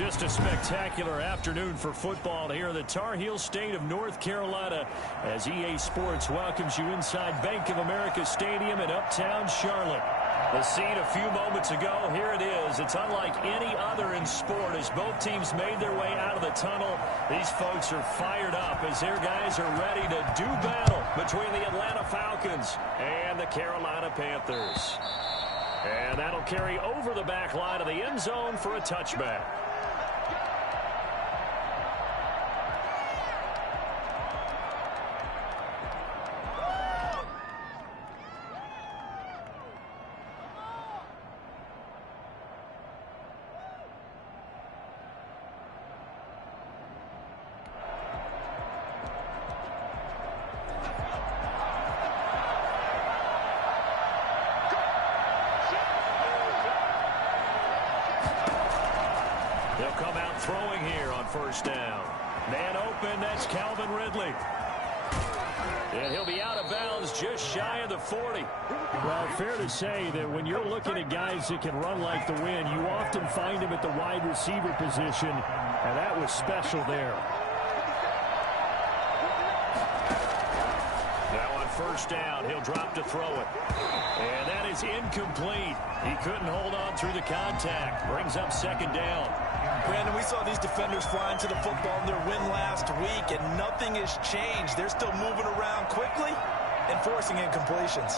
Just a spectacular afternoon for football here in the Tar Heel state of North Carolina as EA Sports welcomes you inside Bank of America Stadium in Uptown Charlotte. The scene a few moments ago, here it is. It's unlike any other in sport as both teams made their way out of the tunnel. These folks are fired up as their guys are ready to do battle between the Atlanta Falcons and the Carolina Panthers. And that'll carry over the back line of the end zone for a touchback. They'll come out throwing here on first down. Man open, that's Calvin Ridley. And he'll be out of bounds just shy of the 40. Well, fair to say that when you're looking at guys that can run like the wind, you often find them at the wide receiver position, and that was special there. Now on first down, he'll drop to throw it. And that is incomplete. He couldn't hold on through the contact. Brings up second down. Brandon, we saw these defenders flying to the football in their win last week, and nothing has changed. They're still moving around quickly and forcing incompletions.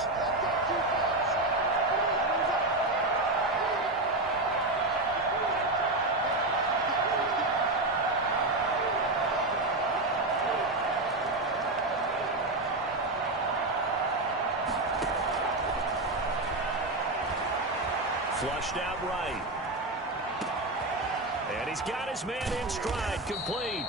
Flushed out right. And he's got his man in stride, complete.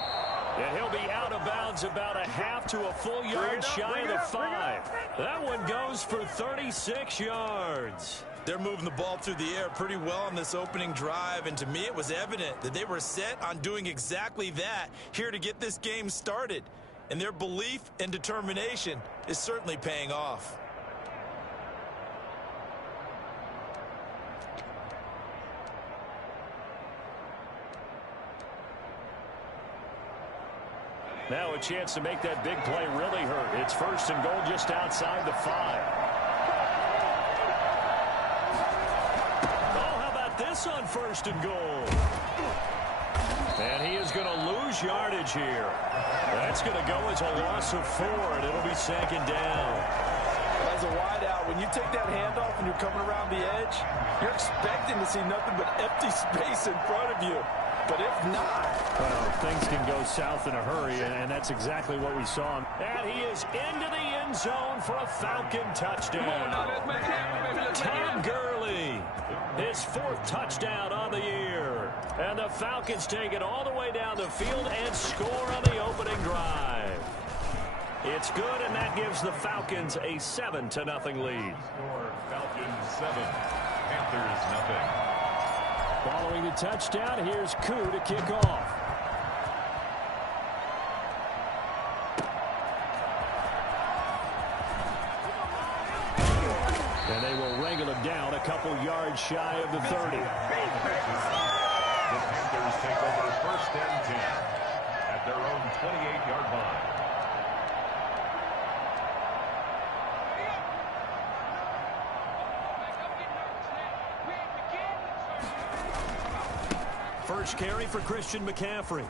And he'll be out of bounds about a half to a full yard shy of the 5. That one goes for 36 yards. They're moving the ball through the air pretty well on this opening drive, and to me it was evident that they were set on doing exactly that here to get this game started. And their belief and determination is certainly paying off. Now a chance to make that big play really hurt. It's first and goal just outside the 5. Oh, how about this on first and goal? And he is going to lose yardage here. That's going to go as a loss of 4, and it'll be second down. As a wideout, when you take that handoff and you're coming around the edge, you're expecting to see nothing but empty space in front of you. But if not, well, things can go south in a hurry, and that's exactly what we saw. And he is into the end zone for a Falcon touchdown. Todd Gurley, his 4th touchdown on the year. And the Falcons take it all the way down the field and score on the opening drive. It's good, and that gives the Falcons a 7-0 lead. Falcons 7, Panthers 0. Following the touchdown, here's Koo to kick off. And they will wrangle him down a couple yards shy of the 30. The Panthers take over first and 10 at their own 28-yard line. First carry for Christian McCaffrey.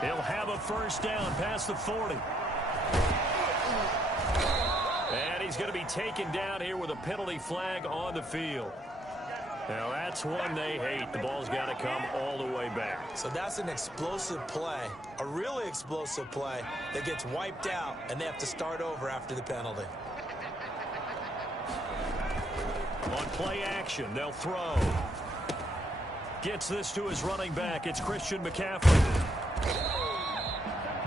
He'll have a first down past the 40. And he's going to be taken down here with a penalty flag on the field. Now that's one they hate. The ball's got to come all the way back. So that's an explosive play, a really explosive play that gets wiped out, and they have to start over after the penalty. On play action, they'll throw. Gets this to his running back. It's Christian McCaffrey.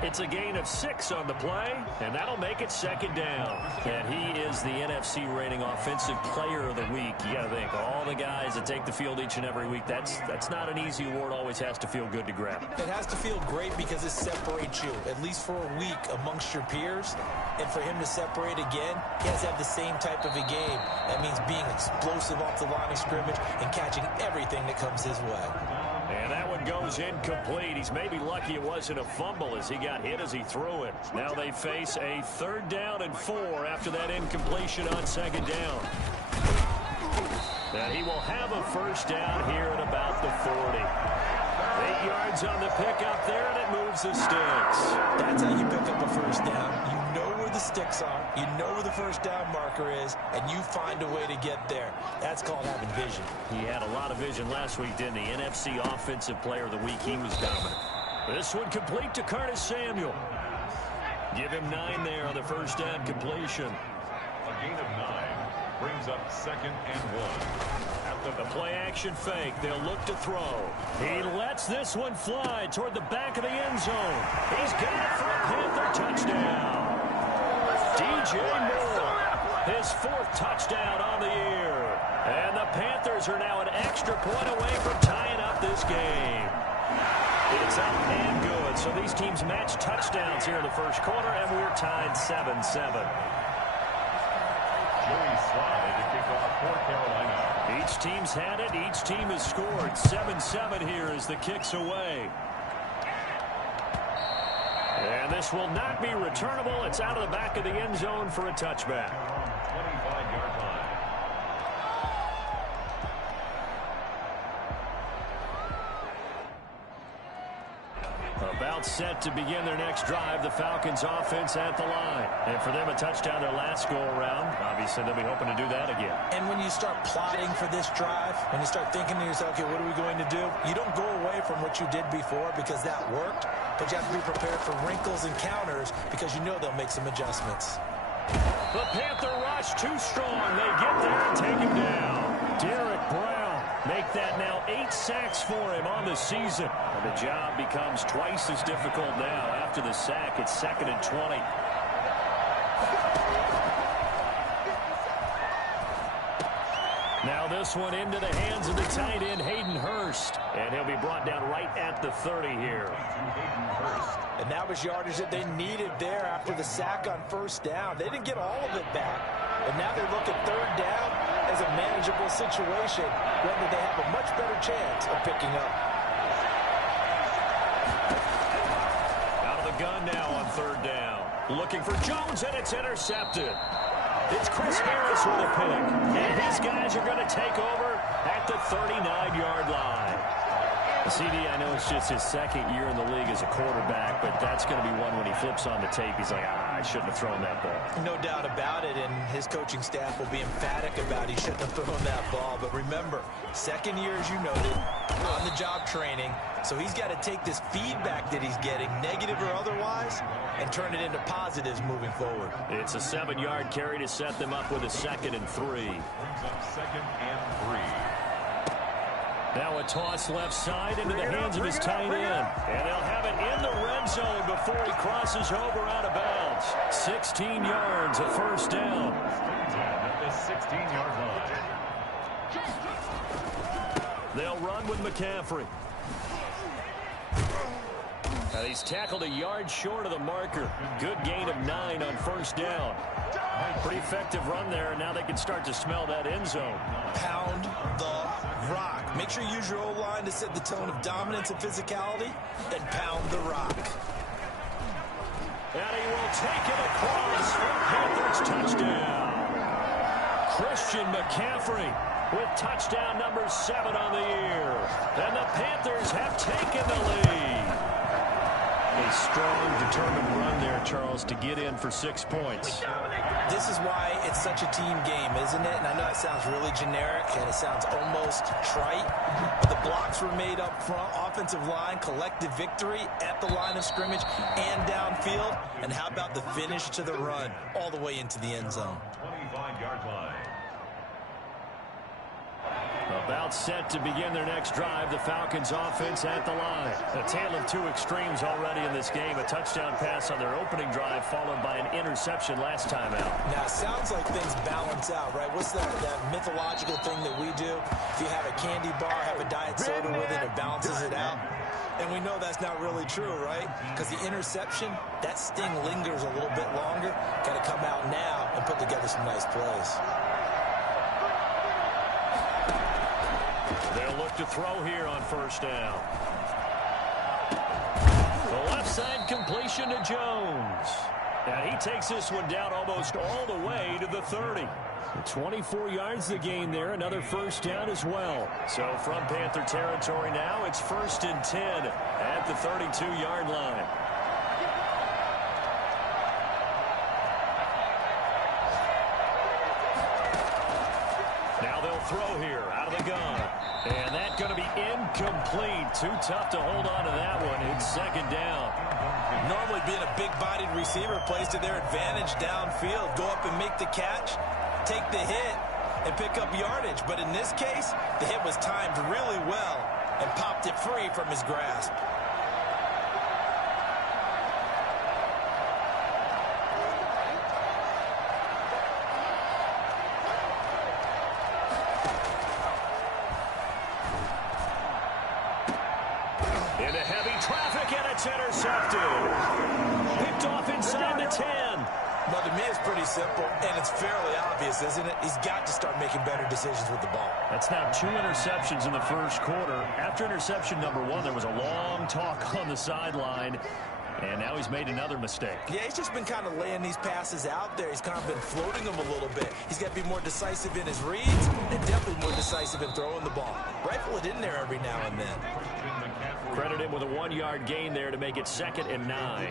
It's a gain of 6 on the play, and that'll make it second down. And he is the NFC rating offensive player of the week. You got to think, all the guys that take the field each and every week, that's not an easy award. Always has to feel good to grab. It has to feel great because it separates you, at least for a week, amongst your peers. And for him to separate again, he has to have the same type of a game. That means being explosive off the line of scrimmage and catching everything that comes his way. And that one goes incomplete. He's maybe lucky it wasn't a fumble as he got hit as he threw it. Now they face a 3rd down and 4 after that incompletion on 2nd down. And he will have a 1st down here at about the 40. 8 yards on the pickup there, and it moves the sticks. That's how you pick up a 1st down. You know where the sticks are. You know where the 1st down marker is, and you find a way to get there. That's called having vision. He had a lot of vision last week, didn't he? NFC Offensive Player of the Week. He was dominant. This one complete to Curtis Samuel. Give him 9 there on the 1st down completion. A gain of 9 brings up 2nd and 1. The play-action fake. They'll look to throw. He lets this one fly toward the back of the end zone. He's got it for a Panther touchdown. DJ Moore, his 4th touchdown on the year. And the Panthers are now an extra point away from tying up this game. It's up and good. So these teams match touchdowns here in the 1st quarter, and we're tied 7-7. Joey Slye to kick off for Carolina. Each team's had it. Each team has scored. 7-7 here as the kick's away. And this will not be returnable. It's out of the back of the end zone for a touchback. 25-yard line. About set to begin their next drive. The Falcons offense at the line. And for them, a touchdown their last go-around. Obviously, they'll be hoping to do that again. And when you start plotting for this drive, when you start thinking to yourself, okay, what are we going to do? You don't go away from what you did before because that worked. But you have to be prepared for wrinkles and counters because you know they'll make some adjustments. The Panther rush too strong. They get there and take him down. Derek Brown make that now 8 sacks for him on the season. And the job becomes twice as difficult now. After the sack, it's 2nd and 20. Now this one into the hands of the tight end, Hayden Hurst. And he'll be brought down right at the 30 here. And that was yardage that they needed there after the sack on 1st down. They didn't get all of it back. But now they look at 3rd down as a manageable situation, whether they have a much better chance of picking up. Out of the gun now on 3rd down. Looking for Jones, and it's intercepted. It's Chris Harris with a pick. And his guys are going to take over at the 39-yard line. CD, I know it's just his 2nd year in the league as a quarterback, but that's going to be one when he flips on the tape. He's like, I shouldn't have thrown that ball. No doubt about it, and his coaching staff will be emphatic about he shouldn't have thrown that ball. But remember, 2nd year, as you noted, on-the-job training. So he's got to take this feedback that he's getting, negative or otherwise, and turn it into positives moving forward. It's a 7-yard carry to set them up with a 2nd and 3. Brings up 2nd and 3. Now a toss left side into the hands of his tight end. And they'll have it in the red zone before he crosses over out of bounds. 16 yards, a 1st down. At the 16-yard line. They'll run with McCaffrey. And he's tackled a yard short of the marker. Good gain of 9 on 1st down. Pretty effective run there, and now they can start to smell that end zone. Pound the rock. Make sure you use your O-line to set the tone of dominance and physicality, and pound the rock. And he will take it across for Panthers touchdown. Christian McCaffrey with touchdown number 7 on the year. And the Panthers have taken the lead. A strong, determined run there, Charles, to get in for 6 points. This is why it's such a team game, isn't it? And I know it sounds really generic, and it sounds almost trite. But the blocks were made up front, offensive line, collective victory at the line of scrimmage and downfield. And how about the finish to the run all the way into the end zone? 25-yard line. About set to begin their next drive. The Falcons offense at the line. A tale of 2 extremes already in this game. A touchdown pass on their opening drive followed by an interception last time out. Now, it sounds like things balance out, right? What's that mythological thing that we do? If you have a candy bar, have a diet soda with it, it balances it out. And we know that's not really true, right? Because the interception, that sting lingers a little bit longer. Got to come out now and put together some nice plays. They'll look to throw here on first down. The left side completion to Jones. And he takes this one down almost all the way to the 30. 24 yards the gain there. Another first down as well. So from Panther territory now, it's 1st and 10 at the 32-yard line. Now they'll throw here out of the gun. And that's going to be incomplete. Too tough to hold on to that one. It's 2nd down. Normally being a big-bodied receiver plays to their advantage downfield. Go up and make the catch, take the hit, and pick up yardage. But in this case, the hit was timed really well and popped it free from his grasp. Into heavy traffic, and it's intercepted. Picked off inside the 10. Well, to me, it's pretty simple, and it's fairly obvious, isn't it? He's got to start making better decisions with the ball. That's now 2 interceptions in the first quarter. After interception number 1, there was a long talk on the sideline, and now he's made another mistake. Yeah, he's just been kind of laying these passes out there. He's kind of been floating them a little bit. He's got to be more decisive in his reads and definitely more decisive in throwing the ball. Rifle it in there every now and then. Credit him with a 1-yard gain there to make it 2nd and 9.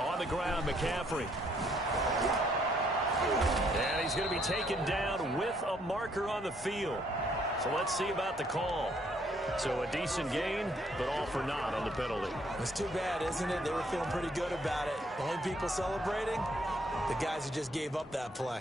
On the ground, McCaffrey. And he's going to be taken down with a marker on the field. So let's see about the call. So a decent gain, but all for naught on the penalty. It's too bad, isn't it? They were feeling pretty good about it. The only people celebrating, the guys who just gave up that play.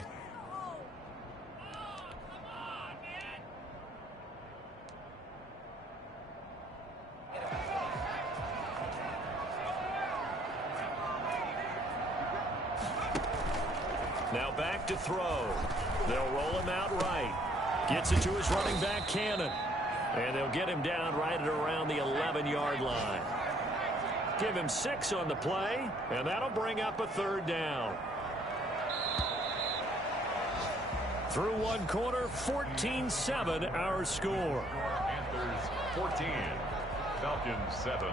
Now back to throw. They'll roll him out right. Gets it to his running back, Cannon. And they'll get him down right at around the 11-yard line. Give him 6 on the play, and that'll bring up a 3rd down. Through 1 quarter, 14-7 our score. Panthers 14, Falcons 7.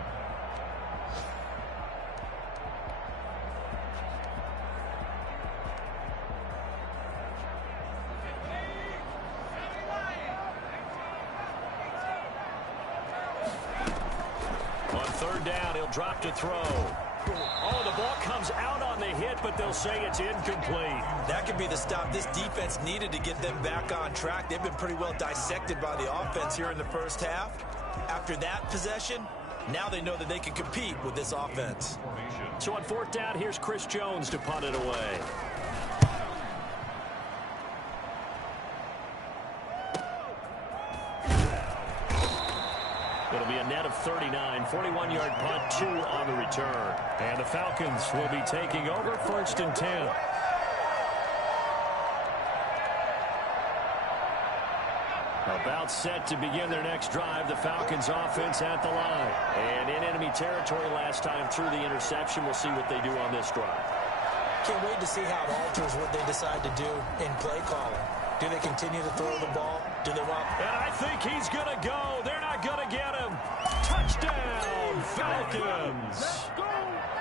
On 3rd down, he'll drop to throw. Oh, the ball comes out on the hit, but they'll say it's incomplete. That could be the stop this defense needed to get them back on track. They've been pretty well dissected by the offense here in the first half. After that possession, now they know that they can compete with this offense. So on 4th down, here's Chris Jones to punt it away. It'll be a net of 39, 41-yard punt, 2 on the return. And the Falcons will be taking over 1st and 10. About set to begin their next drive, the Falcons offense at the line. And in enemy territory last time through the interception. We'll see what they do on this drive. Can't wait to see how it alters what they decide to do in play calling. Do they continue to throw the ball? Do they want... And I think he's going to go. They're not going to get him. Touchdown, Falcons.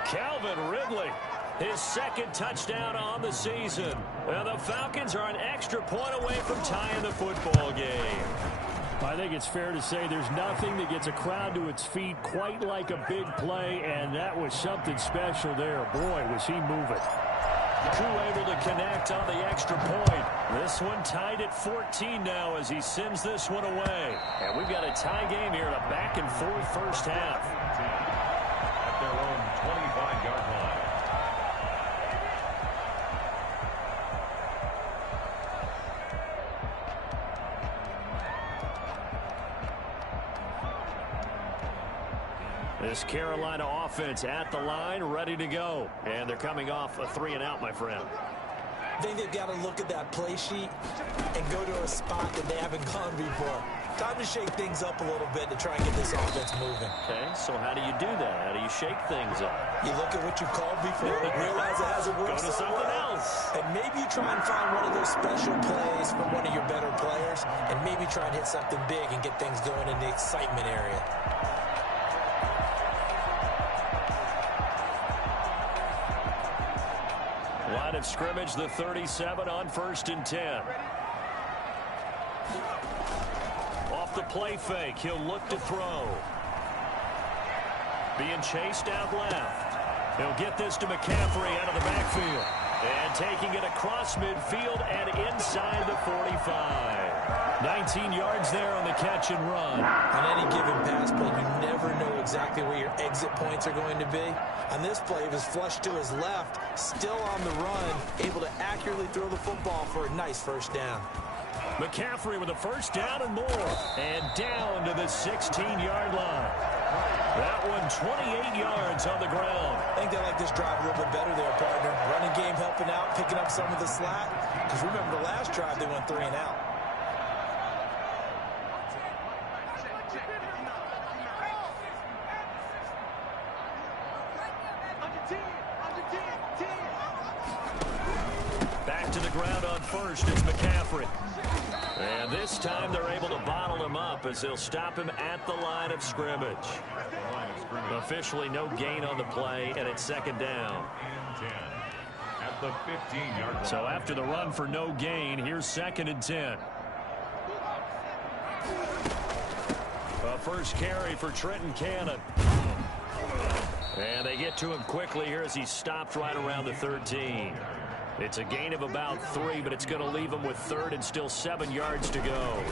Calvin Ridley, his 2nd touchdown on the season. And the Falcons are an extra point away from tying the football game. I think it's fair to say there's nothing that gets a crowd to its feet quite like a big play, and that was something special there. Boy, was he moving. Koo able to connect on the extra point. This one tied at 14 now as he sends this one away. And we've got a tie game here in a back-and-forth first half. At their own 25-yard line. This Carolina offense at the line, ready to go. And they're coming off a 3-and-out, my friend. I think they've got to look at that play sheet and go to a spot that they haven't gone before. Time to shake things up a little bit to try and get this offense moving. Okay, so how do you do that? How do you shake things up? You look at what you called before, realize it hasn't worked. Go to something else. And maybe you try and find one of those special plays from one of your better players, and maybe try and hit something big and get things going in the excitement area. Line of scrimmage, the 37 on 1st and 10. Off the play fake, he'll look to throw. Being chased out left. He'll get this to McCaffrey out of the backfield. And taking it across midfield and inside the 45. 19 yards there on the catch and run. On any given pass play, you never know exactly where your exit points are going to be. On this play, it was flushed to his left, still on the run, able to accurately throw the football for a nice first down. McCaffrey with a first down and more. And down to the 16-yard line. That one 28 yards on the ground. I think they like this drive a little bit better there, partner. Running game helping out, picking up some of the slack. Because remember the last drive, they went 3 and out. Back to the ground on first. It's McCaffrey. And this time they're able to bottle him up as they'll stop him at the line of scrimmage. Officially no gain on the play, and it's 2nd down. At the 15-yard line. So after the run for no gain, here's 2nd and 10. A first carry for Trenton Cannon. And they get to him quickly here as he stopped right around the 13. It's a gain of about 3, but it's going to leave him with 3rd and still 7 yards to go.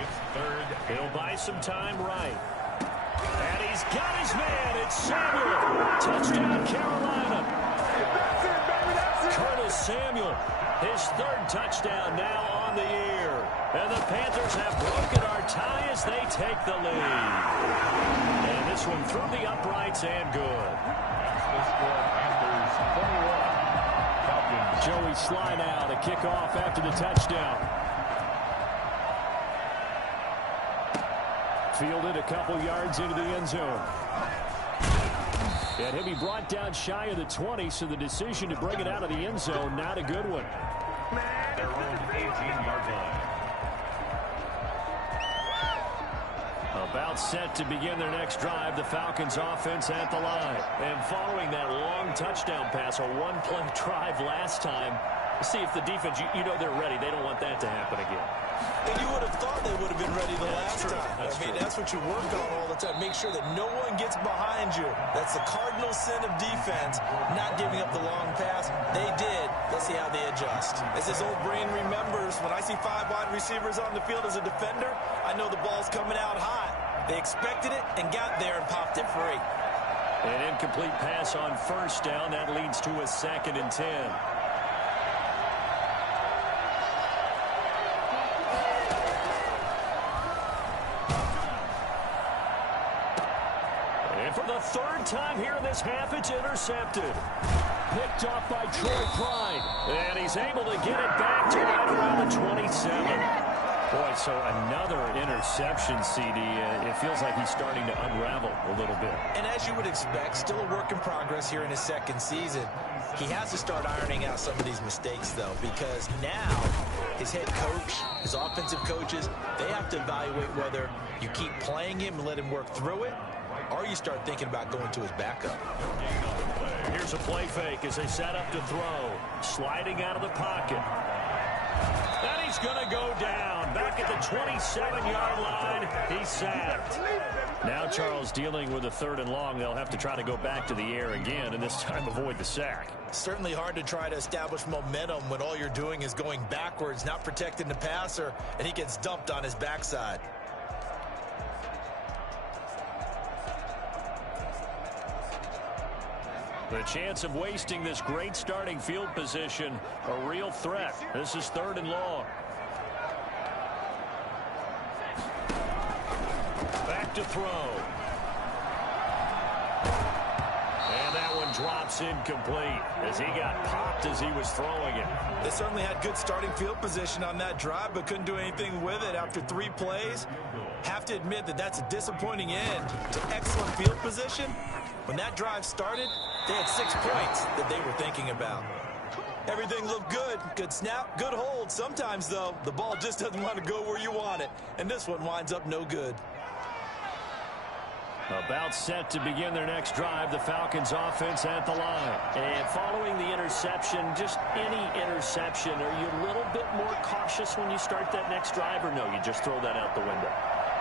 It's 3rd. He'll buy some time right. And he's got his man. It's Samuel. Touchdown, Carolina. Curtis Samuel, his 3rd touchdown now on the year. And the Panthers have broken our tie as they take the lead. And this one through the uprights and good. That's the score. Panthers 21. Joey Slye now to kick off after the touchdown. Fielded a couple yards into the end zone. And he'll be brought down shy of the 20, so the decision to bring it out of the end zone, not a good one. Their own 18-yard line. About set to begin their next drive, the Falcons offense at the line. And following that long touchdown pass, a one-play drive last time, see if the defense, you know they're ready. They don't want that to happen again. And you would have thought they would have been ready the last time. That's what you work on all the time. Make sure that no one gets behind you. That's the cardinal sin of defense, not giving up the long pass. They did. Let's see how they adjust. As his old brain remembers, when I see 5 wide receivers on the field as a defender, I know the ball's coming out hot. They expected it and got there and popped it free. An incomplete pass on first down. That leads to a 2nd and 10. And for the 3rd time here in this half, it's intercepted. Picked off by Troy Pride. And he's able to get it back to right around the 27. Boy, so another interception, CD. It feels like he's starting to unravel a little bit. And as you would expect, still a work in progress here in his 2nd season. He has to start ironing out some of these mistakes, though, because now his head coach, his offensive coaches, they have to evaluate whether you keep playing him and let him work through it, or you start thinking about going to his backup. Here's a play fake as they set up to throw. Sliding out of the pocket. And he's going to go down. Back at the 27-yard line, he's sacked. Now Charles dealing with a 3rd and long. They'll have to try to go back to the air again, and this time avoid the sack. Certainly hard to try to establish momentum when all you're doing is going backwards, not protecting the passer, and he gets dumped on his backside. The chance of wasting this great starting field position, a real threat. This is 3rd and long. Back to throw. And that one drops incomplete as he got popped as he was throwing it. They certainly had good starting field position on that drive, but couldn't do anything with it after 3 plays. Have to admit that that's a disappointing end to excellent field position. When that drive started, they had 6 points that they were thinking about. Everything looked good. Good snap, good hold. Sometimes, though, the ball just doesn't want to go where you want it, and this one winds up no good. About set to begin their next drive, the Falcons offense at the line. And following the interception, just any interception, are you a little bit more cautious when you start that next drive, or no, you just throw that out the window?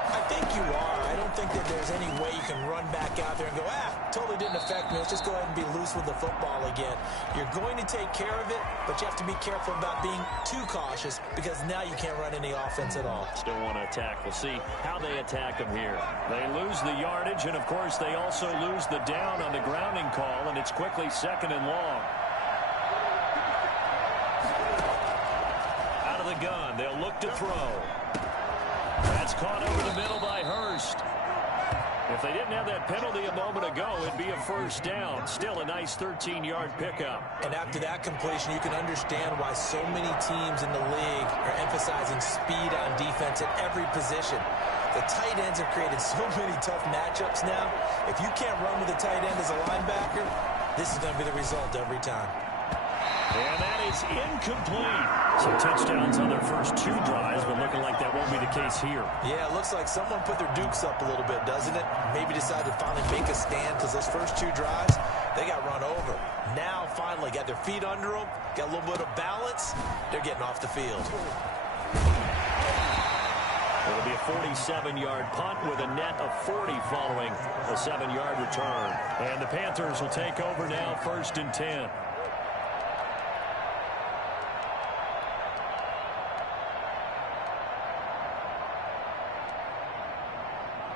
I think you are. I don't think that there's any way you can run back out there and go, totally didn't affect me. Let's just go ahead and be loose with the football again. You're going to take care of it, but you have to be careful about being too cautious because now you can't run any offense at all. Still want to attack. We'll see how they attack them here. They lose the yardage, and, of course, they also lose the down on the grounding call, and it's quickly 2nd and long. Out of the gun, they'll look to throw. That's caught over the middle by Hurst. If they didn't have that penalty a moment ago, it'd be a first down. Still a nice 13-yard pickup. And after that completion, you can understand why so many teams in the league are emphasizing speed on defense at every position. The tight ends have created so many tough matchups now. If you can't run with a tight end as a linebacker, this is going to be the result every time. And that is incomplete. Some touchdowns on their first 2 drives, but looking like that won't be the case here. Yeah, it looks like someone put their dukes up a little bit, doesn't it? Maybe decided to finally make a stand because those first 2 drives, they got run over. Now, finally, got their feet under them, got a little bit of balance. They're getting off the field. It'll be a 47-yard punt with a net of 40 following a 7-yard return. And the Panthers will take over now, 1st and 10.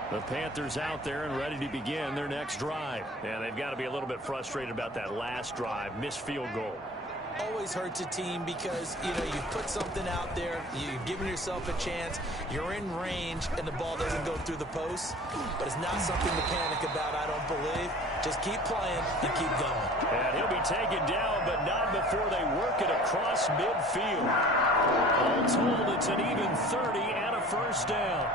The Panthers out there and ready to begin their next drive. And they've got to be a little bit frustrated about that last drive. Missed field goal. Always hurts a team because, you put something out there, you've given yourself a chance, you're in range, and the ball doesn't go through the post. But it's not something to panic about, I don't believe. Just keep playing and keep going. And he'll be taken down, but not before they work it across midfield. All told, it's an even 30 and a first down.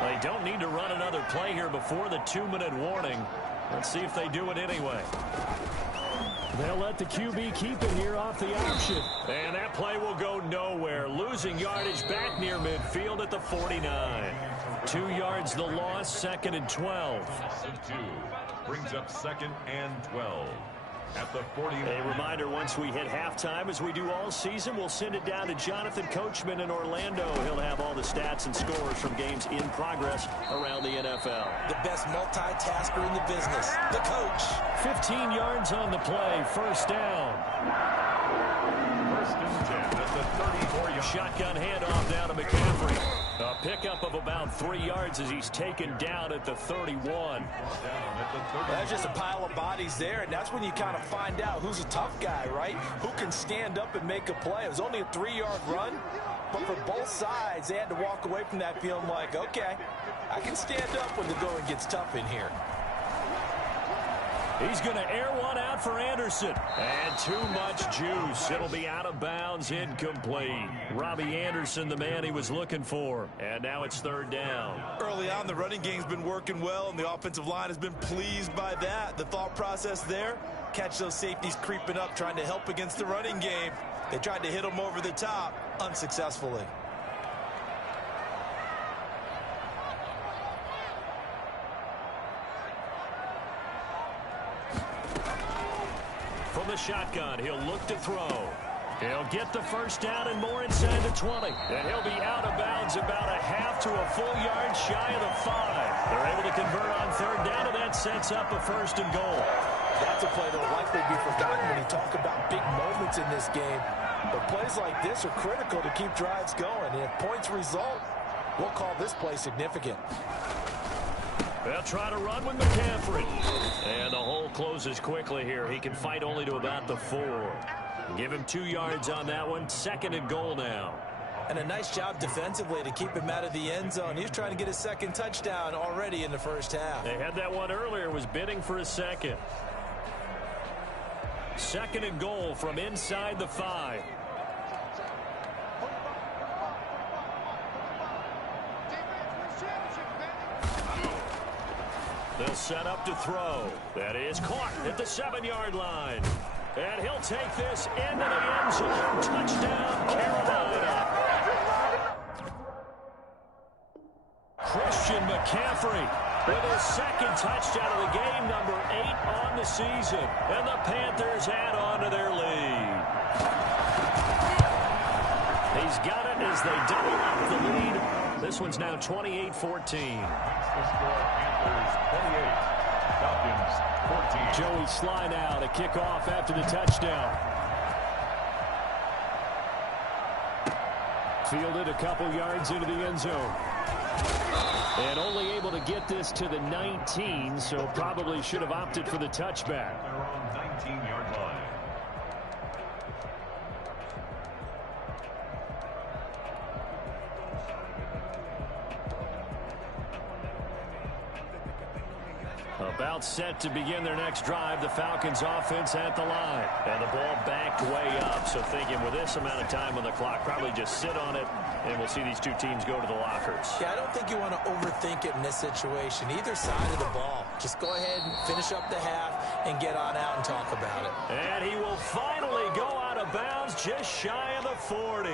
They don't need to run another play here before the 2-minute warning. Let's see if they do it anyway. They'll let the QB keep it here off the option. And that play will go nowhere. Losing yardage back near midfield at the 49. 2 yards the loss, 2nd and 12. 2 brings up 2nd and 12. At the 49. A reminder, once we hit halftime, as we do all season, we'll send it down to Jonathan Coachman in Orlando. He'll have all the stats and scores from games in progress around the NFL. The best multitasker in the business, the coach. 15 yards on the play, first down. 1st and 10 at the 34-yard. Shotgun handoff down to McCaffrey. A pickup of about 3 yards as he's taken down at the 31. That's just a pile of bodies there, and that's when you kind of find out who's a tough guy, right? Who can stand up and make a play. It was only a 3-yard run, but for both sides, they had to walk away from that feeling like, okay, I can stand up when the going gets tough in here. He's going to air one out for Anderson. And too much juice. It'll be out of bounds, incomplete. Robbie Anderson, the man he was looking for. And now it's 3rd down. Early on, the running game's been working well, and the offensive line has been pleased by that. The thought process there, catch those safeties creeping up, trying to help against the running game. They tried to hit them over the top, unsuccessfully. From the shotgun, he'll look to throw. He'll get the first down and more inside the 20. And he'll be out of bounds about a half to a full yard shy of the 5. They're able to convert on 3rd down, and that sets up a 1st and goal. That's a play that will likely be forgotten when you talk about big moments in this game. But plays like this are critical to keep drives going. And if points result, we'll call this play significant. They'll try to run with McCaffrey. And the hole closes quickly here. He can fight only to about the 4. Give him 2 yards on that one. 2nd and goal now. And a nice job defensively to keep him out of the end zone. He was trying to get his second touchdown already in the first half. They had that one earlier, was bidding for a second. 2nd and goal from inside the 5. They'll set up to throw. That is caught at the 7-yard line. And he'll take this into the end zone. Touchdown, Carolina. Christian McCaffrey with his 2nd touchdown of the game, number 8 on the season. And the Panthers add on to their lead. He's got it as they double up the lead. This one's now 28-14. The score, Panthers 28, Falcons 14. Joey Sly now to kick off after the touchdown. Fielded a couple yards into the end zone. And only able to get this to the 19, so probably should have opted for the touchback. They're on 19-yard line. About set to begin their next drive. The Falcons offense at the line. And the ball backed way up. So thinking with this amount of time on the clock, probably just sit on it, and we'll see these two teams go to the lockers. Yeah, I don't think you want to overthink it in this situation. Either side of the ball. Just go ahead and finish up the half and get on out and talk about it. And he will finally go out of bounds just shy of the 40.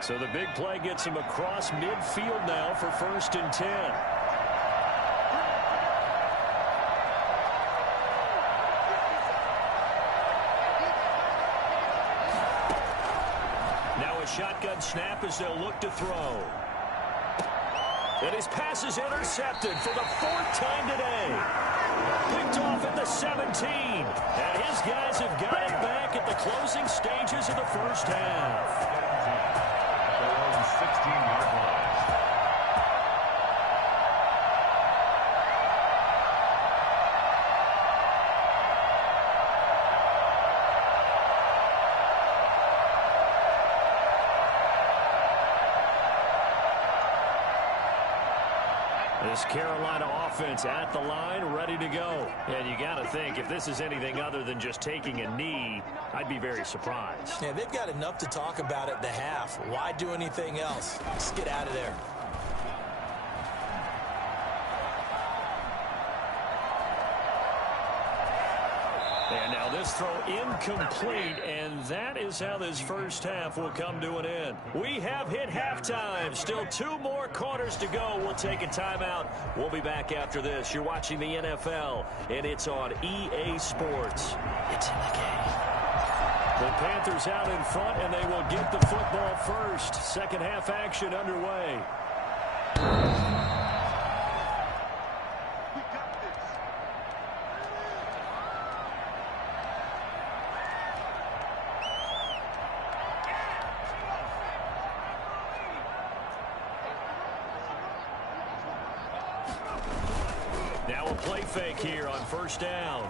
So the big play gets him across midfield now for 1st and 10. Now a shotgun snap as they'll look to throw. And his pass is intercepted for the 4th time today. Picked off at the 17. And his guys have got it back at the closing stages of the first half. 16-yard line. This Carolina offense at the line, ready to go. And you got to think, if this is anything other than just taking a knee, I'd be very surprised. Yeah, they've got enough to talk about at the half. Why do anything else? Just get out of there. And now this throw incomplete, and that is how this first half will come to an end. We have hit halftime. Still 2 more quarters to go. We'll take a timeout. We'll be back after this. You're watching the NFL, and it's on EA Sports. It's in the game. The Panthers out in front, and they will get the football first. Second half action underway. Now a play fake here on 1st down.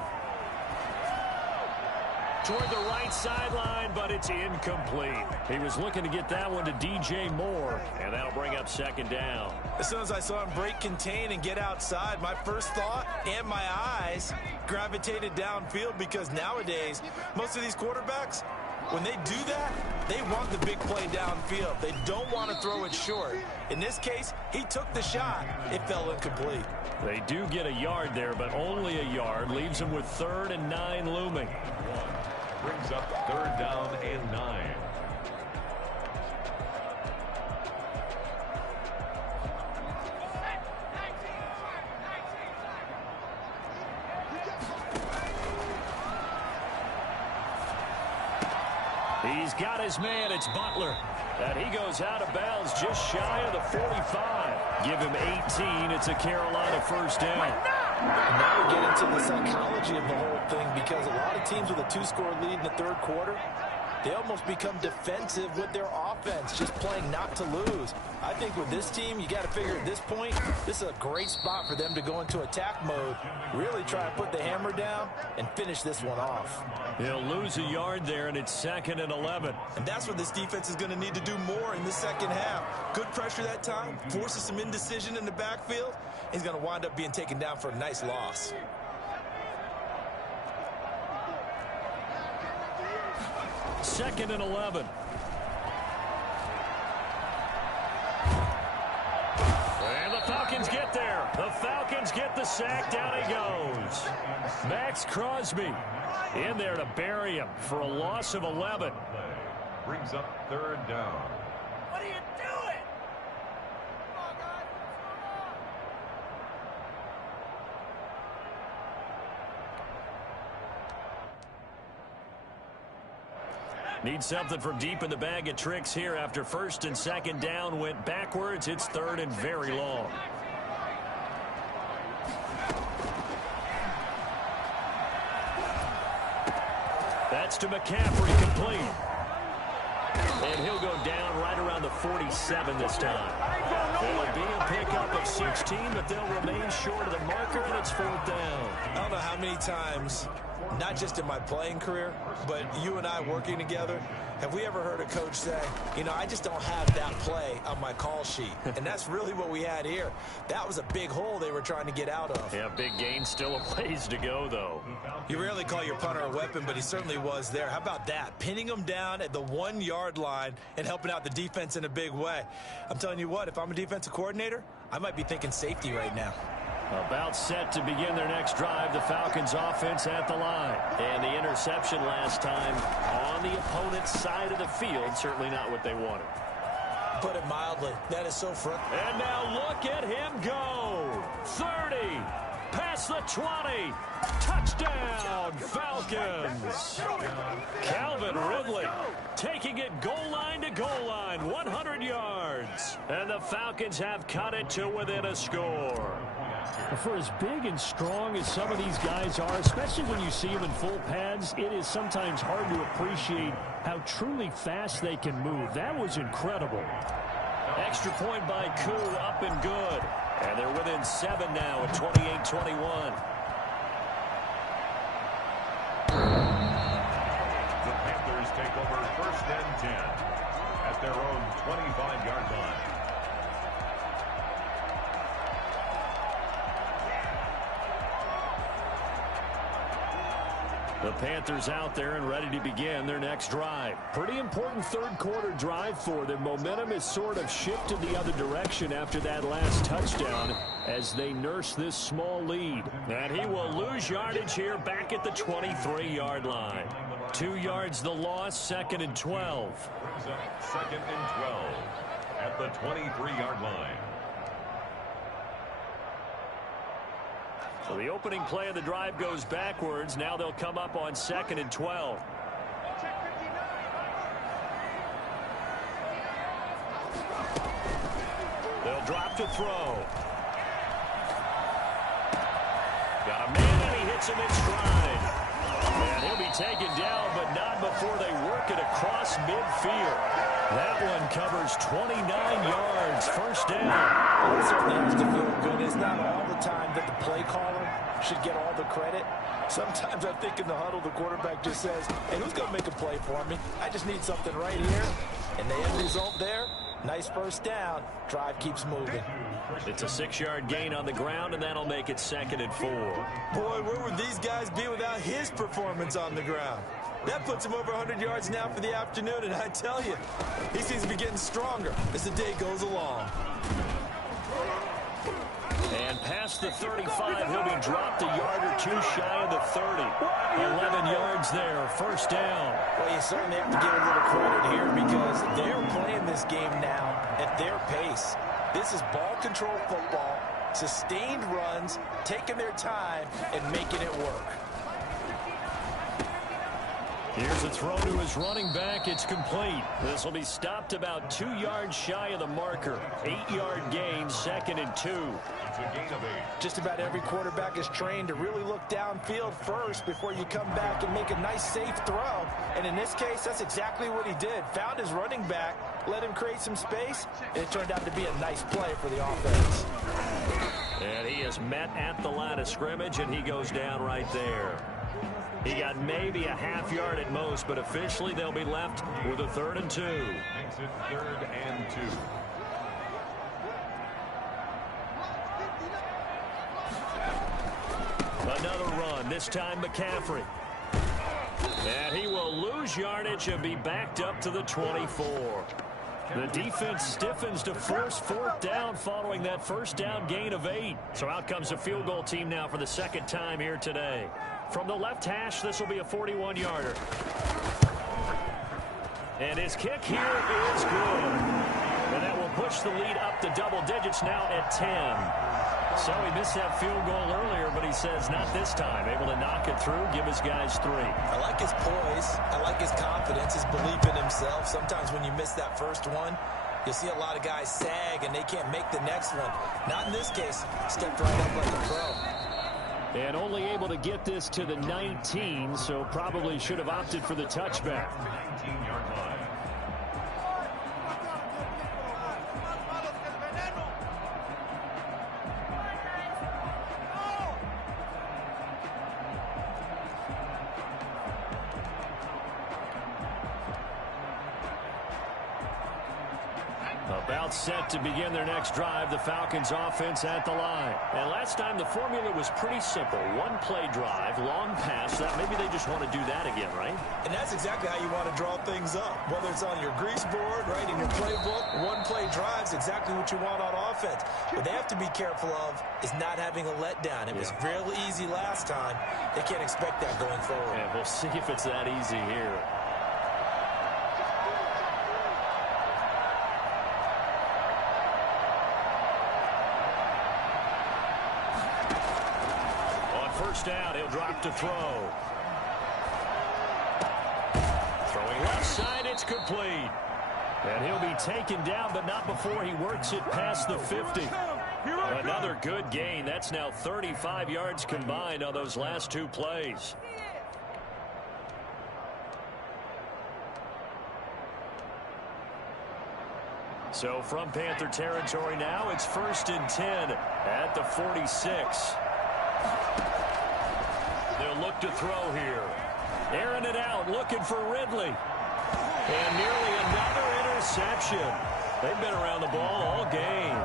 Toward the right sideline, but it's incomplete. He was looking to get that one to DJ Moore, and that'll bring up 2nd down. As soon as I saw him break contain and get outside, my first thought and my eyes gravitated downfield, because nowadays, most of these quarterbacks, when they do that, they want the big play downfield. They don't want to throw it short. In this case, he took the shot. It fell incomplete. They do get a yard there, but only a yard. Leaves them with 3rd and 9 looming. Brings up 3rd down and 9. He's got his man. It's Butler. And he goes out of bounds just shy of the 45. Give him 18. It's a Carolina 1st down. And now we get into the psychology of the whole thing, because a lot of teams with a 2-score lead in the 3rd quarter, they almost become defensive with their offense, just playing not to lose. I think with this team, you got to figure at this point, this is a great spot for them to go into attack mode, really try to put the hammer down and finish this one off. He'll lose a yard there, and it's 2nd and 11. And that's what this defense is going to need to do more in the second half. Good pressure that time, forces some indecision in the backfield. He's going to wind up being taken down for a nice loss. Second and 11. And the Falcons get there. The Falcons get the sack. Down he goes. Max Crosby in there to bury him for a loss of 11. Brings up 3rd down. What are you doing? Need something from deep in the bag of tricks here after 1st and 2nd down went backwards. It's 3rd and very long. That's to McCaffrey, complete. And he'll go down right around the 47 this time. It'll be a pickup of 16, but they'll remain short of the marker, and it's 4th down. I don't know how many times, not just in my playing career, but you and I working together, have we ever heard a coach say, you know, I just don't have that play on my call sheet. And that's really what we had here. That was a big hole they were trying to get out of. Yeah, big gain, still a ways to go, though. You rarely call your punter a weapon, but he certainly was there. How about that? Pinning him down at the 1-yard line and helping out the defense in a big way. I'm telling you what, if I'm a defensive coordinator, I might be thinking safety right now. About set to begin their next drive, the Falcons offense at the line. And the interception last time on the opponent's side of the field, certainly not what they wanted. Put it mildly, that is so frustrating. And now look at him go. 30, past the 20, touchdown Falcons. Calvin Ridley taking it goal line to goal line, 100 yards. And the Falcons have cut it to within a score. For as big and strong as some of these guys are, especially when you see them in full pads, it is sometimes hard to appreciate how truly fast they can move. That was incredible. Extra point by Koo, up and good. And they're within 7 now at 28-21. The Panthers take over 1st and 10 at their own 25-yard line. The Panthers out there and ready to begin their next drive. Pretty important 3rd quarter drive for them. Momentum has sort of shifted the other direction after that last touchdown as they nurse this small lead. And he will lose yardage here back at the 23-yard line. 2 yards the loss, 2nd and 12. Brings up 2nd and 12 at the 23-yard line. So the opening play of the drive goes backwards. Now they'll come up on 2nd and 12. They'll drop to throw. Got a man, and he hits him in stride. And he'll be taken down, but not before they work it across midfield. That one covers 29 yards, 1st down. It certainly has to feel good. It's not all the time that the play caller should get all the credit. Sometimes I think in the huddle, the quarterback just says, hey, who's going to make a play for me? I just need something right here. And the end result there, nice 1st down. Drive keeps moving. It's a 6-yard gain on the ground, and that'll make it 2nd and 4. Boy, where would these guys be without his performance on the ground? That puts him over 100 yards now for the afternoon, and I tell you, he seems to be getting stronger as the day goes along. And past the 35, he'll be dropped a yard or 2 shy of the 30. 11 yards there, 1st down. Well, you certainly have to give a little credit here because they're playing this game now at their pace. This is ball control football, sustained runs, taking their time and making it work. Here's a throw to his running back. It's complete. This will be stopped about 2 yards shy of the marker. 8-yard gain, 2nd and 2. It's a gain of 8. Just about every quarterback is trained to really look downfield first before you come back and make a nice, safe throw. And in this case, that's exactly what he did. Found his running back, let him create some space, and it turned out to be a nice play for the offense. And he is met at the line of scrimmage, and he goes down right there. He got maybe a half yard at most, but officially they'll be left with a 3rd and 2. Makes it 3rd and 2. Another run, this time McCaffrey. And he will lose yardage and be backed up to the 24. The defense stiffens to force 4th down following that first down gain of 8. So out comes the field goal team now for the 2nd time here today. From the left hash, this will be a 41-yarder. And his kick here is good. And that will push the lead up to double digits now at 10. So he missed that field goal earlier, but he says not this time. Able to knock it through, give his guys 3. I like his poise. I like his confidence, his belief in himself. Sometimes when you miss that first one, you'll see a lot of guys sag and they can't make the next one. Not in this case. Stepped right up like a pro. And only able to get this to the 19, so probably should have opted for the touchback. 19-yard line. About set to begin their next drive, the Falcons offense at the line. And last time the formula was pretty simple. One play drive, long pass. That maybe they just want to do that again, right? And that's exactly how you want to draw things up. Whether it's on your grease board, right, in your playbook, one play drive's exactly what you want on offense. What they have to be careful of is not having a letdown. It was real easy last time. They can't expect that going forward. And we'll see if it's that easy here. Down, he'll drop to throw. Throwing left side, it's complete. And he'll be taken down, but not before he works it past the 50. Another good gain. That's now 35 yards combined on those last 2 plays. So from Panther territory now, it's 1st and 10 at the 46. They'll look to throw here. Airing it out, looking for Ridley. And nearly another interception. They've been around the ball all game.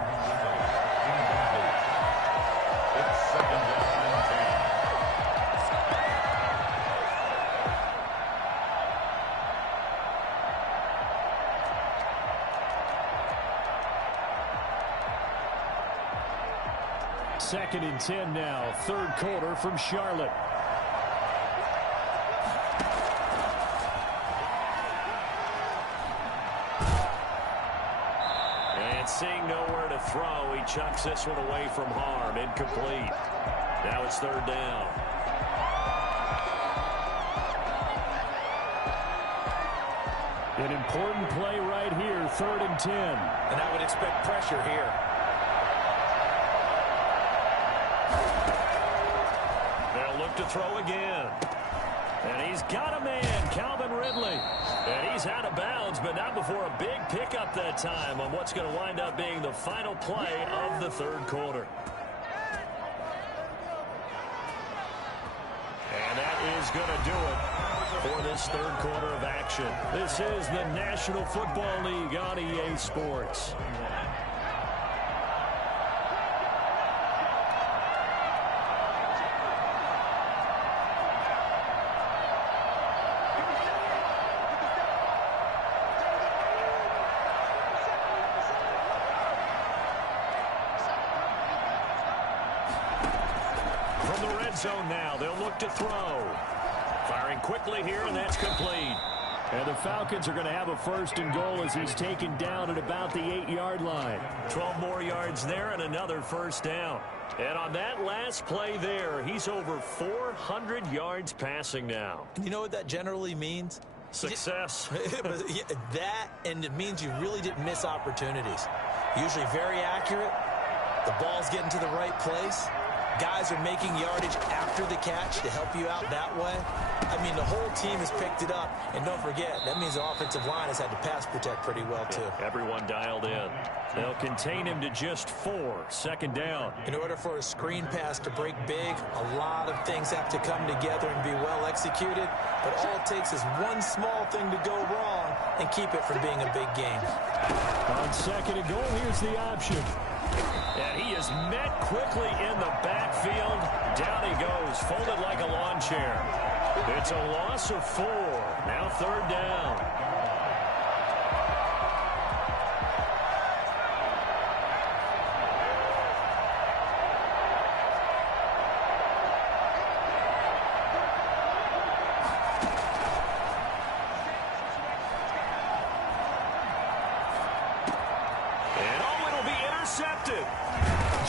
It's 2nd down and 10. 2nd and 10 now, 3rd quarter from Charlotte. And seeing nowhere to throw, he chucks this one away from harm. Incomplete. Now it's 3rd down. An important play right here, 3rd and 10. And I would expect pressure here. They'll look to throw again. And he's got a man, Calvin Ridley. And he's out of bounds, but not before a big pickup that time on what's going to wind up being the final play of the 3rd quarter. And that is going to do it for this 3rd quarter of action. This is the National Football League on EA Sports. Zone now. They'll look to throw. Firing quickly here, and that's complete. And the Falcons are going to have a 1st and goal as he's taken down at about the 8-yard line. 12 more yards there and another 1st down. And on that last play there, he's over 400 yards passing now. You know what that generally means? Success. That, and it means you really didn't miss opportunities. Usually very accurate. The ball's getting to the right place. Guys are making yardage after the catch to help you out that way. I mean, the whole team has picked it up. And don't forget, that means the offensive line has had to pass protect pretty well, too. Yeah, everyone dialed in. They'll contain him to just 4. 2nd down. In order for a screen pass to break big, a lot of things have to come together and be well executed. But all it takes is one small thing to go wrong and keep it from being a big game. On 2nd and goal, here's the option. And he is met quickly in the backfield. Down he goes, folded like a lawn chair. It's a loss of 4. Now 3rd down.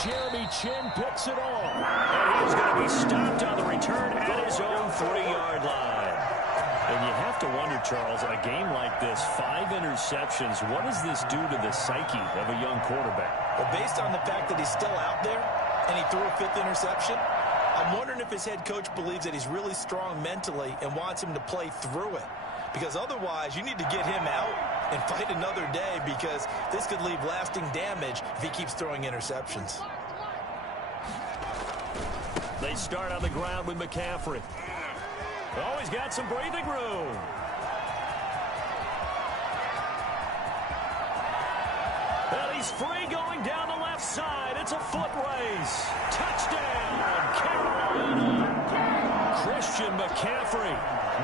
Jeremy Chinn picks it off. And he's going to be stopped on the return at his own 3-yard line. And you have to wonder, Charles, a game like this, 5 interceptions, what does this do to the psyche of a young quarterback? Well, based on the fact that he's still out there and he threw a 5th interception, I'm wondering if his head coach believes that he's really strong mentally and wants him to play through it. Because otherwise, you need to get him out and fight another day, because this could leave lasting damage if he keeps throwing interceptions. They start on the ground with McCaffrey. Oh, he's got some breathing room. Well, he's free going down the left side. It's a foot race. Touchdown, Carolina. Christian McCaffrey,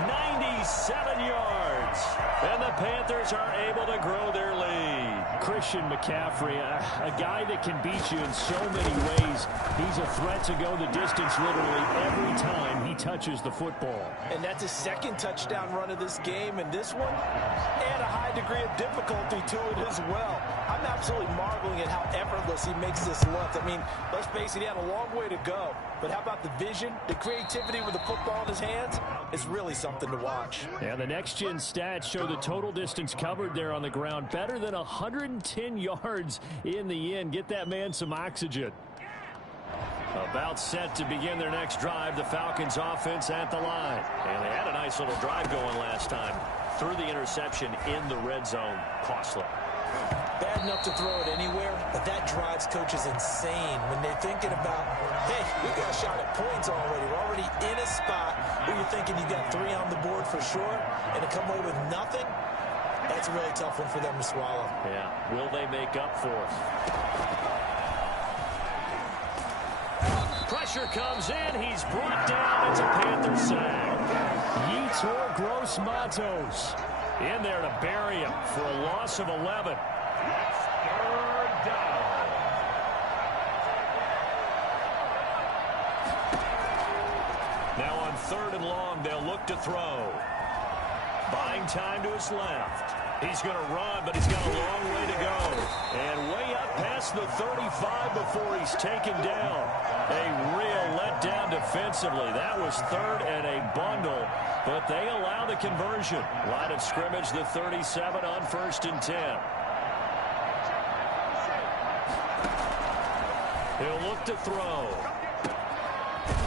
97 yards. And the Panthers are able to grow their lead. Christian McCaffrey, a guy that can beat you in so many ways. He's a threat to go the distance literally every time he touches the football. And that's his 2nd touchdown run of this game, and this one, and a high degree of difficulty to it as well. I'm absolutely marveling at how effortless he makes this look. I mean, let's face it, he had a long way to go. But how about the vision, the creativity with the football in his hands? It's really something to watch. And the next-gen stats show the total distance covered there on the ground better than 110 yards in the end. Get that man some oxygen. About set to begin their next drive, the Falcons offense at the line. And they had a nice little drive going last time. Threw the interception in the red zone. Costly. Bad enough to throw it anywhere, but that drives coaches insane when they're thinking about, hey, we got a shot at points already. We're already in a spot where you're thinking you got 3 on the board for sure, and to come away with nothing, that's a really tough one for them to swallow. Yeah, will they make up for it? Pressure comes in. He's brought down. It's a Panther sack. Yetur Gross-Matos in there to bury him for a loss of 11. Now on 3rd and long, they'll look to throw. Buying time to his left. He's going to run, but he's got a long way to go. And way up past the 35 before he's taken down. A real letdown defensively. That was 3rd and a bundle, but they allow the conversion. Line of scrimmage, the 37 on 1st and 10. He'll look to throw.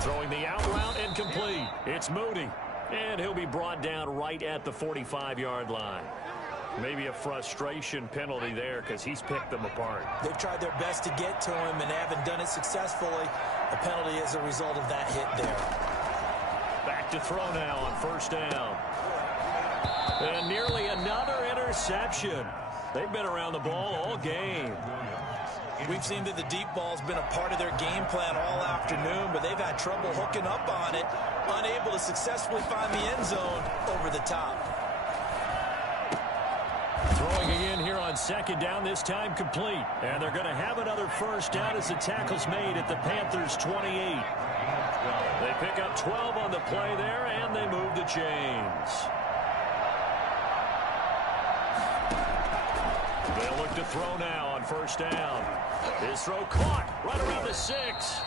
Throwing the out route and complete. It's Moody. And he'll be brought down right at the 45-yard line. Maybe a frustration penalty there because he's picked them apart. They've tried their best to get to him and haven't done it successfully. A penalty is a result of that hit there. Back to throw now on 1st down. And nearly another interception. They've been around the ball all game. We've seen that the deep ball's been a part of their game plan all afternoon, but they've had trouble hooking up on it, unable to successfully find the end zone over the top. Throwing again here on 2nd down, this time complete. And they're going to have another 1st down as the tackle's made at the Panthers' 28. They pick up 12 on the play there, and they move the chains. They'll look to throw now on first down. His throw caught right around the 6.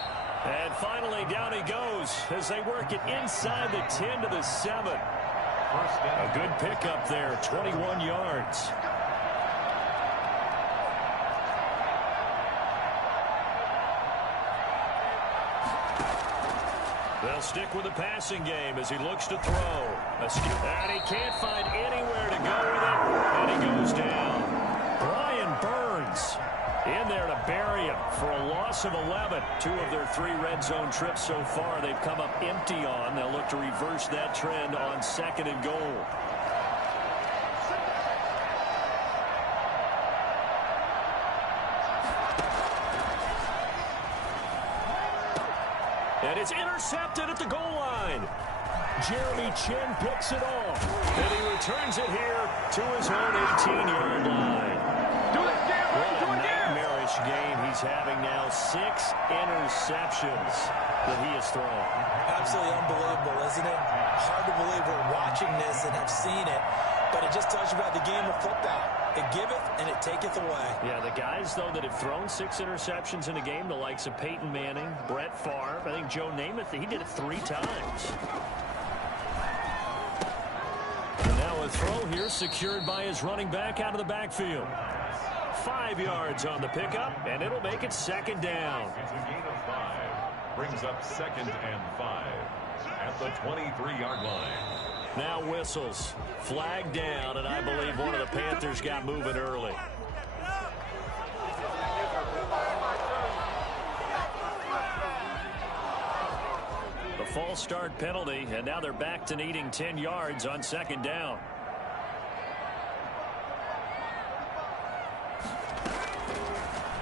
And finally, down he goes as they work it inside the 10 to the 7. A good pickup there, 21 yards. They'll stick with the passing game as he looks to throw. And he can't find anywhere to go with it. And he goes down. Brian Burns in there to bury him for a loss of 11. 2 of their 3 red zone trips so far they've come up empty on. They'll look to reverse that trend on 2nd and goal. And it's intercepted at the goal line. Jeremy Chinn picks it off. And he returns it here to his own 18-yard line. What a nightmarish game he's having now. 6 interceptions that he has thrown. Absolutely unbelievable, isn't it? Hard to believe we're watching this and have seen it. But it just tells you about the game of football. It giveth and it taketh away. Yeah, the guys, though, that have thrown 6 interceptions in a game, the likes of Peyton Manning, Brett Favre, I think Joe Namath, he did it 3 times. And now a throw here secured by his running back out of the backfield. 5 yards on the pickup, and it'll make it 2nd down. It's a gain of 5. Brings up 2nd and 5 at the 23-yard line. Now whistles. Flag down, and I believe one of the Panthers got moving early. The false start penalty, and now they're back to needing 10 yards on 2nd down.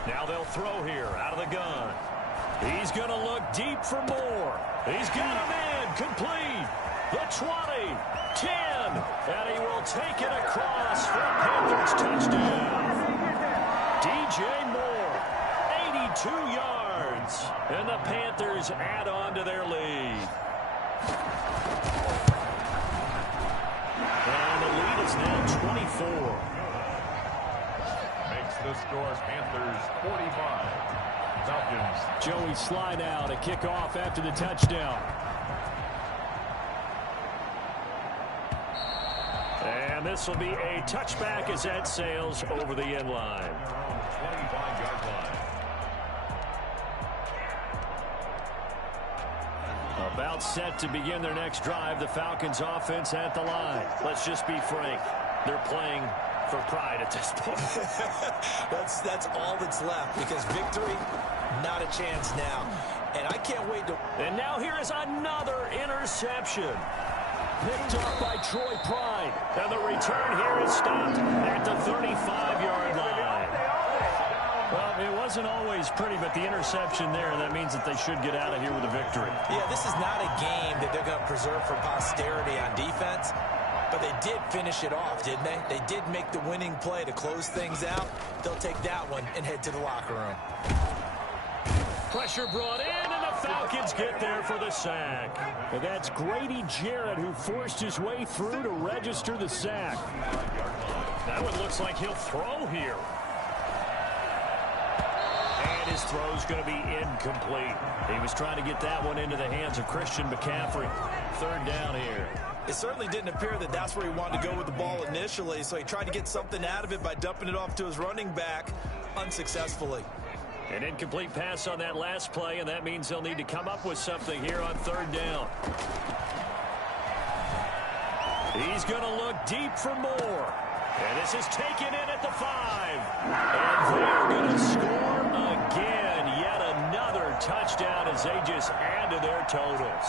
Now they'll throw here out of the gun. He's going to look deep for more. He's got a man complete. The 20, 10, and he will take it across for a Panthers touchdown. DJ Moore, 82 yards, and the Panthers add on to their lead. And the lead is now 24. Makes the score Panthers 45. Falcons. Joey slide out, a kickoff after the touchdown. And this will be a touchback as that sails over the end line. 25-yard line. About set to begin their next drive. The Falcons offense at the line. Let's just be frank. They're playing for pride at this point. That's all that's left, because victory, not a chance now. And I can't wait to... And now here is another interception. Picked up by Troy Pride. And the return here is stopped at the 35-yard line. Well, it wasn't always pretty, but the interception there, that means that they should get out of here with a victory. Yeah, this is not a game that they're going to preserve for posterity on defense, but they did finish it off, didn't they? They did make the winning play to close things out. They'll take that one and head to the locker room. Pressure brought in, and the Falcons get there for the sack. And that's Grady Jarrett who forced his way through to register the sack. That one looks like he'll throw here. And his throw's going to be incomplete. He was trying to get that one into the hands of Christian McCaffrey. 3rd down here. It certainly didn't appear that that's where he wanted to go with the ball initially, so he tried to get something out of it by dumping it off to his running back unsuccessfully. An incomplete pass on that last play, and that means they'll need to come up with something here on 3rd down. He's going to look deep for more. And this is taken in at the 5. And they're going to score again. Yet another touchdown as they just add to their totals.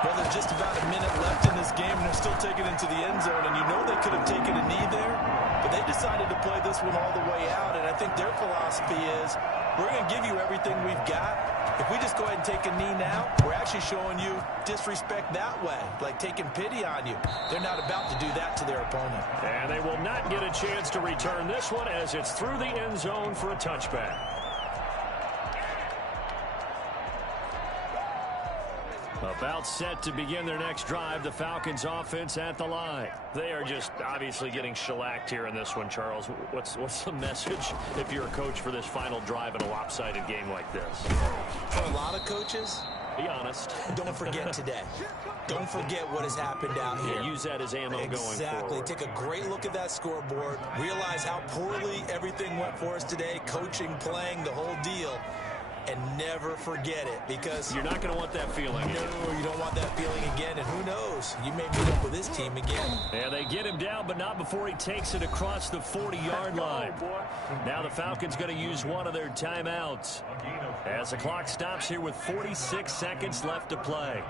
Well, there's just about a minute left in this game, and they're still taking it to the end zone. And you know they could have taken a knee there, but they decided to play this one all the way out. And I think their philosophy is, we're going to give you everything we've got. If we just go ahead and take a knee now, we're actually showing you disrespect that way, like taking pity on you. They're not about to do that to their opponent. And they will not get a chance to return this one as it's through the end zone for a touchback. About set to begin their next drive, the Falcons offense at the line. They are just obviously getting shellacked here in this one, Charles. What's the message if you're a coach for this final drive in a lopsided game like this? For a lot of coaches, be honest. Don't forget today. Don't forget what has happened out here. Yeah, use that as ammo going forward. Exactly. Take a great look at that scoreboard. Realize how poorly everything went for us today. Coaching, playing, the whole deal. And never forget it, because you're not going to want that feeling. No, you don't want that feeling again. And who knows? You may meet up with this team again. Yeah, they get him down, but not before he takes it across the 40-yard line. Now the Falcons going to use one of their timeouts as the clock stops here with 46 seconds left to play.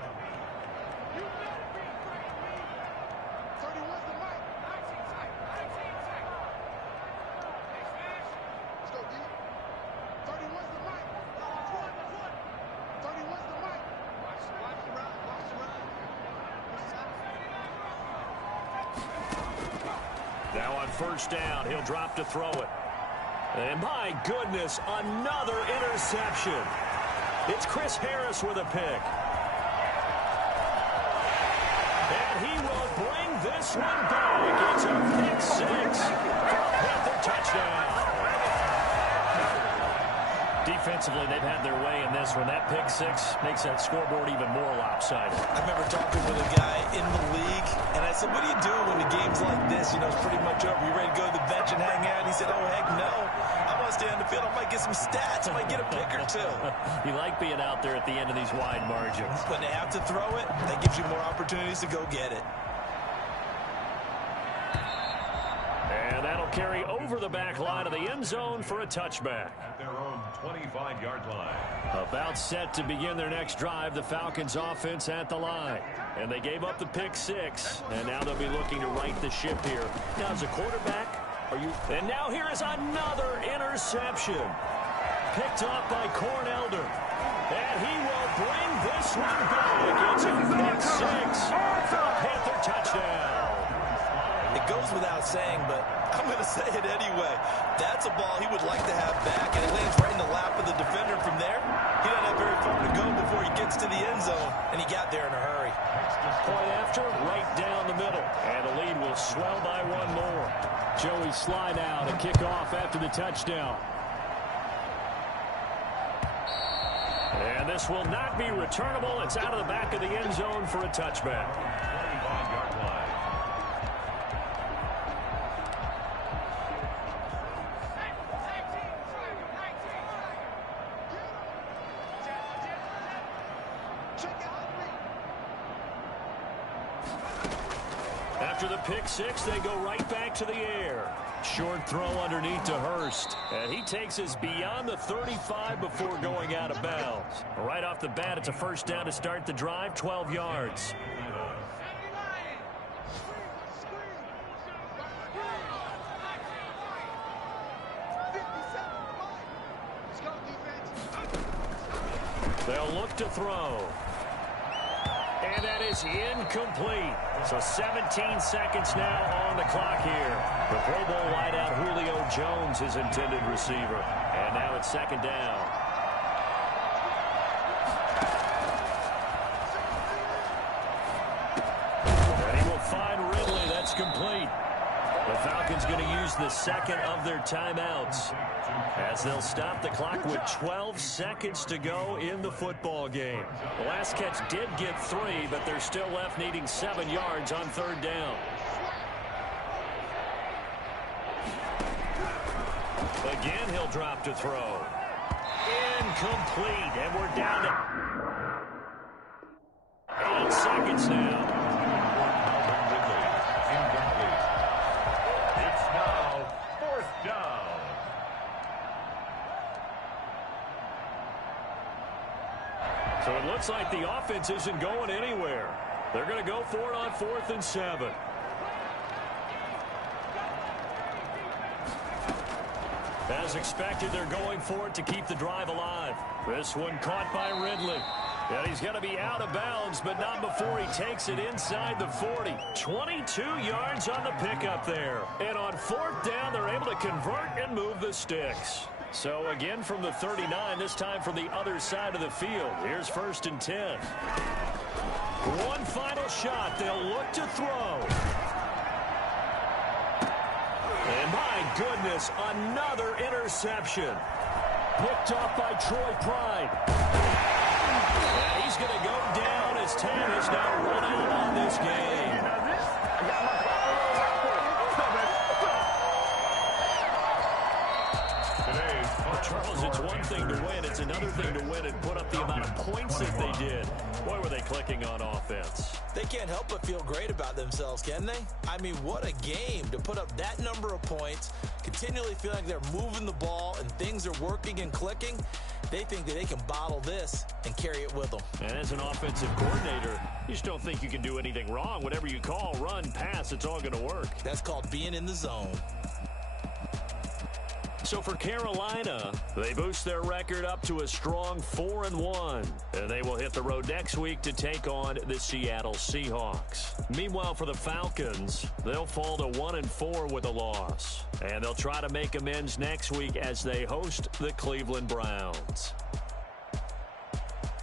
Now on first down, he'll drop to throw it. And my goodness, another interception. It's Chris Harris with a pick. And he will bring this one back. It's a pick six. Panther touchdown. Defensively, they've had their way in this one. That pick six makes that scoreboard even more lopsided. I remember talking with a guy in the league, and I said, what do you do when the game's like this? You know, it's pretty much over. You ready to go to the bench and hang out? And he said, oh, heck no. I want to stay on the field. I might get some stats. I might get a pick or two. You like being out there at the end of these wide margins. When they have to throw it, that gives you more opportunities to go get it. And that'll carry over the back line of the end zone for a touchback. At their own 25-yard line. About set to begin their next drive, the Falcons offense at the line. And they gave up the pick six, and now they'll be looking to right the ship here. Now, as a quarterback, and now here is another interception. Picked up by Cornelder. And he will bring this one back. It's a pick six. Panther touchdown. It goes without saying, but I'm going to say it anyway. That's a ball he would like to have back, and it lands right in the lap of the defender from there. He doesn't have very far to go before he gets to the end zone, and he got there in a hurry. Point after, right down the middle. And the lead will swell by one more. Joey slide out and kick off after the touchdown. And this will not be returnable. It's out of the back of the end zone for a touchback. 25-yard line. After the pick six, they go right back to the air. Short throw underneath to Hurst. And he takes us beyond the 35 before going out of bounds. Right off the bat, it's a first down to start the drive, 12 yards. They'll look to throw. And that is incomplete. So 17 seconds now on the clock here. The Pro Bowl wideout Julio Jones, his intended receiver. And now it's second down. And he will find Ridley. That's complete. The Falcons going to use the second of their timeouts as they'll stop the clock with 12 seconds to go in the football game. The last catch did get 3, but they're still left needing 7 yards on third down. Again, he'll drop to throw. Incomplete, and we're down to 8 seconds now. So it looks like the offense isn't going anywhere. They're going to go for it on 4th and 7. As expected, they're going for it to keep the drive alive. This one caught by Ridley. And he's going to be out of bounds, but not before he takes it inside the 40. 22 yards on the pickup there. And on 4th down, they're able to convert and move the sticks. So again from the 39, this time from the other side of the field. Here's 1st and 10. One final shot. They'll look to throw. And my goodness, another interception. Picked off by Troy Pride. And he's going to go down as time has now run out on this game. Charles, it's one thing to win. It's another thing to win and put up the amount of points that they did. Boy, were they clicking on offense. They can't help but feel great about themselves, can they? I mean, what a game to put up that number of points, continually feeling like they're moving the ball and things are working and clicking. They think that they can bottle this and carry it with them. And as an offensive coordinator, you just don't think you can do anything wrong. Whatever you call, run, pass, it's all going to work. That's called being in the zone. So for Carolina, they boost their record up to a strong 4-1. And they will hit the road next week to take on the Seattle Seahawks. Meanwhile, for the Falcons, they'll fall to 1-4 with a loss. And they'll try to make amends next week as they host the Cleveland Browns.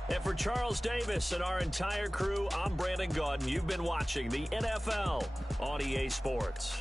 And for Charles Davis and our entire crew, I'm Brandon Gaudin. You've been watching the NFL on EA Sports.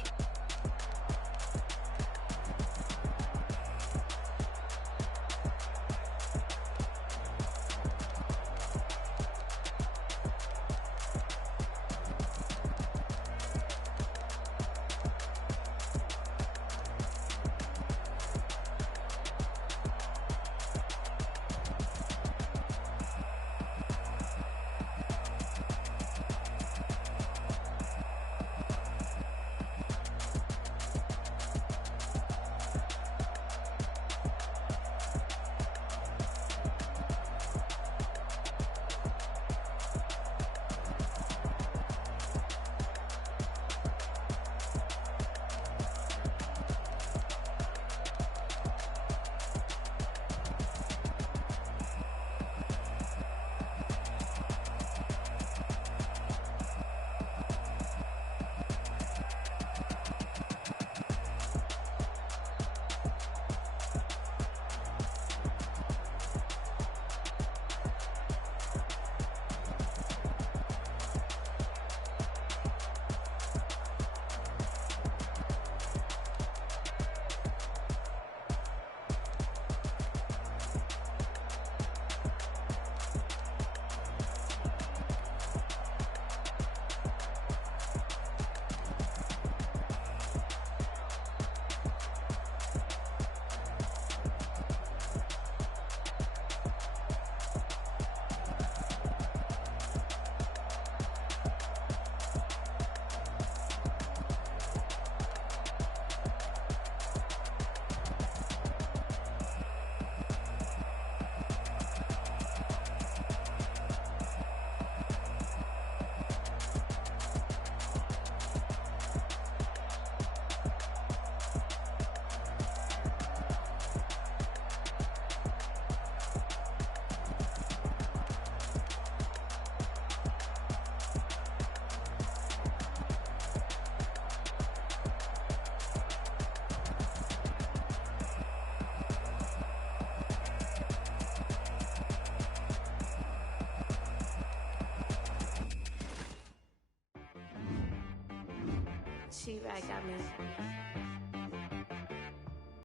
She right got me.